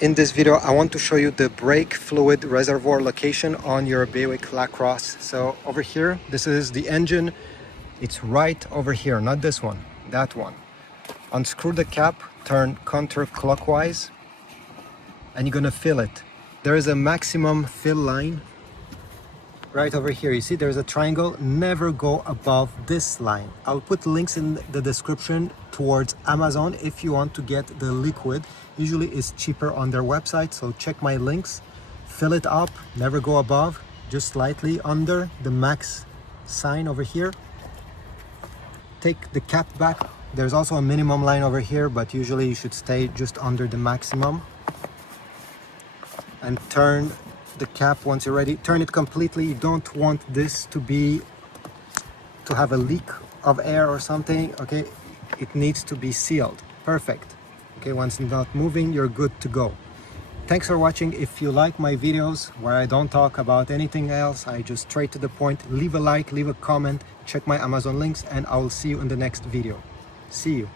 In this video, I want to show you the brake fluid reservoir location on your Buick Lacrosse. So over here, this is the engine. It's right over here, not this one, that one. Unscrew the cap, turn counterclockwise, and you're gonna fill it. There is a maximum fill line right over here. You see there's a triangle. Never go above this line. I'll put links in the description towards Amazon if you want to get the liquid. Usually it's cheaper on their website, so check my links. Fill it up, never go above, just slightly under the max sign over here. Take the cap back. There's also a minimum line over here, but usually you should stay just under the maximum. And turn the cap once you're ready. Turn it completely. You don't want this to have a leak of air or something, okay? It needs to be sealed. Perfect. Okay, once it's not moving, you're good to go. Thanks for watching. If you like my videos where I don't talk about anything else, I just straight to the point, leave a like, leave a comment, check my Amazon links, and I will see you in the next video. See you.